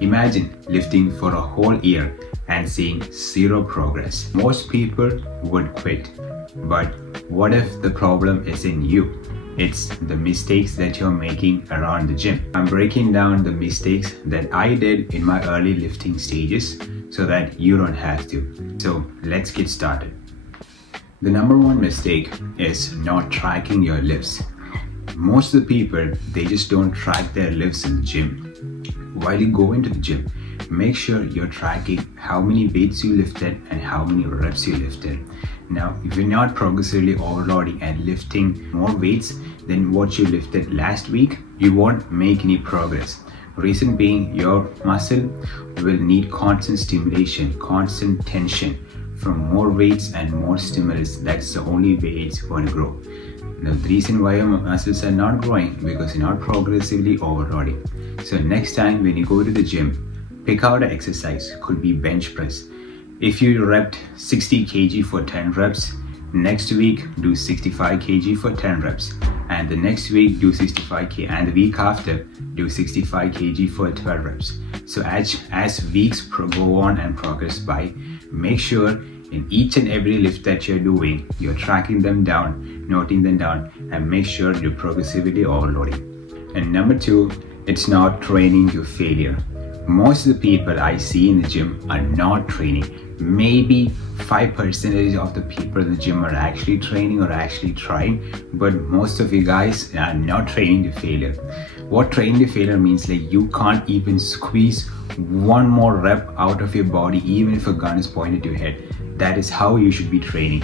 Imagine lifting for a whole year and seeing zero progress. Most people would quit. But what if the problem is in you? It's the mistakes that you're making around the gym. I'm breaking down the mistakes that I did in my early lifting stages so that you don't have to. So let's get started. The number one mistake is not tracking your lifts. Most of the people, they just don't track their lifts in the gym. While you go into the gym, make sure you're tracking how many weights you lifted and how many reps you lifted. Now, if you're not progressively overloading and lifting more weights than what you lifted last week, you won't make any progress. Reason being, your muscle will need constant stimulation, constant tension from more weights and more stimulus. That's the only way it's going to grow. Now, the reason why your muscles are not growing because you're not progressively overloading. So next time when you go to the gym, pick out an exercise. Could be bench press. If you repped 60 kg for 10 reps, next week do 65 kg for 10 reps. And the next week do 65 kg. And the week after do 65 kg for 12 reps. So as weeks go on and progress by, make sure in each and every lift that you're doing, you're tracking them down, noting them down, and make sure you're progressively overloading. And number two, it's not training to failure. Most of the people I see in the gym are not training. Maybe 5% of the people in the gym are actually training or actually trying, but most of you guys are not training to failure. What training to failure means, like, you can't even squeeze one more rep out of your body even if a gun is pointed to your head. That is how you should be training.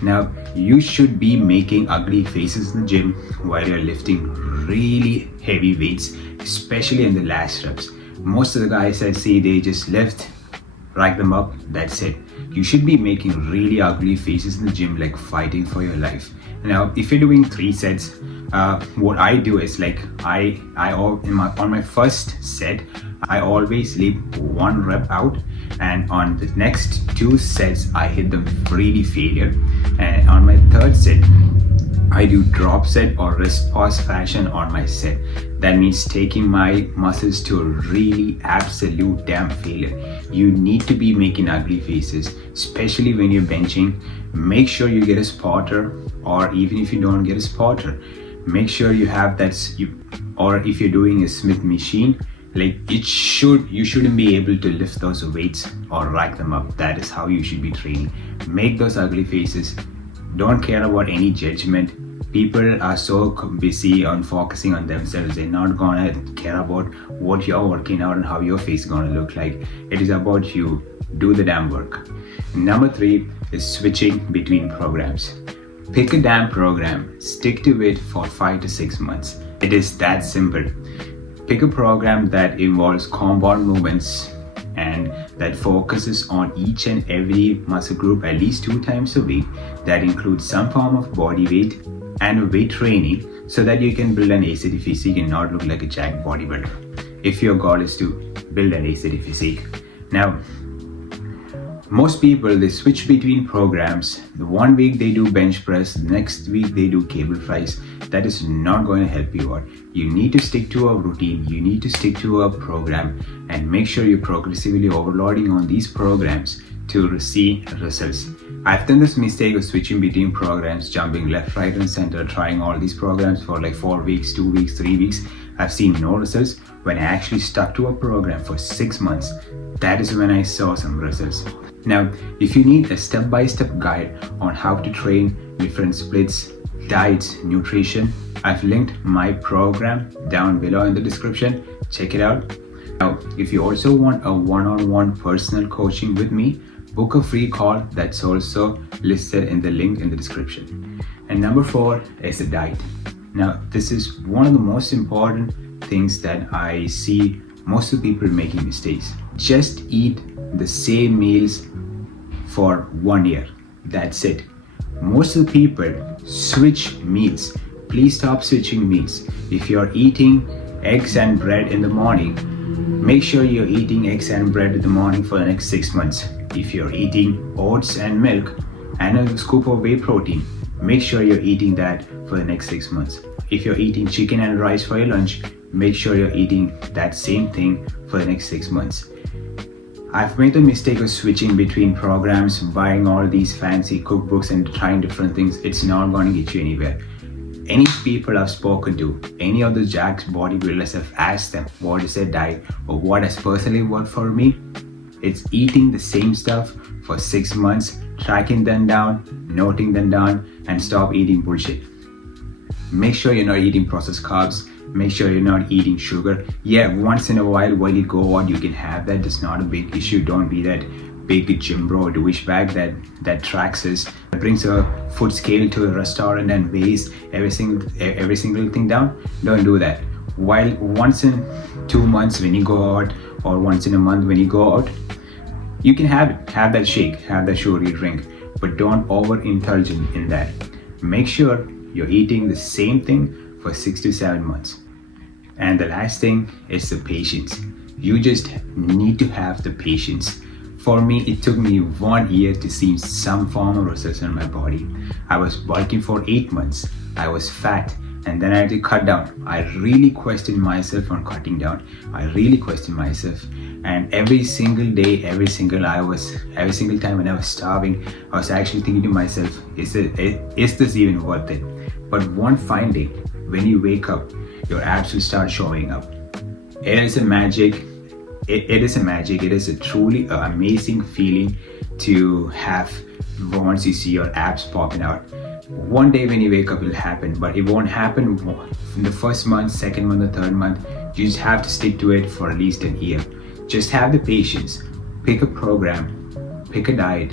Now, you should be making ugly faces in the gym while you're lifting really heavy weights, especially in the last reps. Most of the guys I see, they just lift, rack them up, that's it. You should be making really ugly faces in the gym, like fighting for your life. Now, if you're doing 3 sets, what I do is, like, on my first set, I always leave 1 rep out, and on the next 2 sets, I hit them really failure. And on my 3rd set, I do drop set or wrist pause fashion on my set. That means taking my muscles to a really absolute damn failure. You need to be making ugly faces, especially when you're benching. Make sure you get a spotter, or even if you don't get a spotter, make sure you have that, or if you're doing a Smith machine, like, you shouldn't be able to lift those weights or rack them up. That is how you should be training. Make those ugly faces. Don't care about any judgment. People are so busy on focusing on themselves. They're not gonna care about what you're working out and how your face is gonna look like. It is about you. Do the damn work. Number 3 is switching between programs. Pick a damn program. Stick to it for 5 to 6 months. It is that simple. Pick a program that involves compound movements and that focuses on each and every muscle group at least 2 times a week, that includes some form of body weight and weight training, so that you can build an aesthetic physique and not look like a jacked bodybuilder, if your goal is to build an aesthetic physique. Now, most people, they switch between programs. The 1 week they do bench press, the next week they do cable flies. That is not going to help you out. You need to stick to a routine. You need to stick to a program and make sure you're progressively overloading on these programs to see results. I've done this mistake of switching between programs, jumping left, right, and center, trying all these programs for like 4 weeks, 2 weeks, 3 weeks. I've seen no results. When I actually stuck to a program for 6 months, that is when I saw some results. Now, if you need a step-by-step guide on how to train different splits, diets, nutrition, I've linked my program down below in the description. Check it out. Now, if you also want a one-on-one personal coaching with me, book a free call. That's also listed in the link in the description. And number 4 is the diet. Now, this is one of the most important things that I see most of the people making mistakes. Just eat the same meals for 1 year. That's it. Most of the people switch meals. Please stop switching meals. If you're eating eggs and bread in the morning, make sure you're eating eggs and bread in the morning for the next 6 months. If you're eating oats and milk and a scoop of whey protein, make sure you're eating that for the next 6 months. If you're eating chicken and rice for your lunch, make sure you're eating that same thing for the next 6 months. I've made the mistake of switching between programs, buying all these fancy cookbooks and trying different things. It's not going to get you anywhere. Any people I've spoken to, any of the Jack's bodybuilders, have asked them what is their diet or what has personally worked for me. It's eating the same stuff for 6 months, tracking them down, noting them down, and stop eating bullshit. Make sure you're not eating processed carbs. Make sure you're not eating sugar. Yeah, once in a while you go out, you can have that. That's not a big issue. Don't be that big gym bro douchebag that tracks us, that brings a food scale to a restaurant and weighs every single thing down. Don't do that. While once in 2 months when you go out, or once in a month when you go out, you can have that shake, have that sugary drink, but don't overindulge in that. Make sure you're eating the same thing for 6 to 7 months. And the last thing is the patience. You just need to have the patience. For me, it took me 1 year to see some form of results on my body. I was bulking for 8 months. I was fat, and then I had to cut down. I really questioned myself on cutting down. I really questioned myself. And every single day, every single time when I was starving, I was actually thinking to myself, is this even worth it? But one fine day, when you wake up, your abs will start showing up. It is a magic. It is a magic. It is a truly amazing feeling to have once you see your abs popping out. One day when you wake up, it will happen, but it won't happen in the first month, second month, or third month. You just have to stick to it for at least a year. Just have the patience. Pick a program, pick a diet,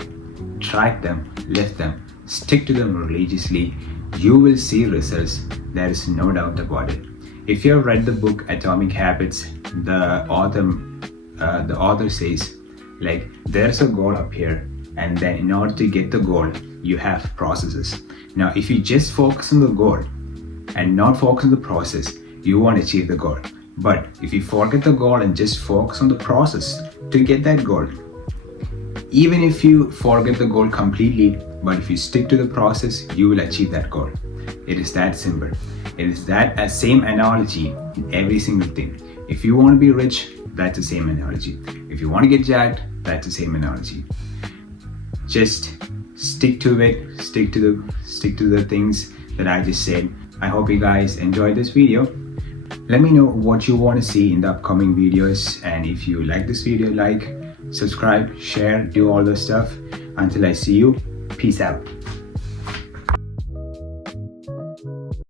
track them, lift them, stick to them religiously. You will see results. There is no doubt about it. If you have read the book Atomic Habits, the author says, like, there's a goal up here, and then in order to get the goal, you have processes. Now, if you just focus on the goal and not focus on the process, you won't achieve the goal. But if you forget the goal and just focus on the process to get that goal, even if you forget the goal completely, but if you stick to the process, you will achieve that goal. It is that simple. It is that same analogy in every single thing. If you want to be rich, that's the same analogy. If you want to get jacked, that's the same analogy. Just stick to it. Stick to the things that I just said. I hope you guys enjoyed this video. Let me know what you want to see in the upcoming videos, and if you like this video, like, subscribe, share, do all the stuff. Until I see you, peace out.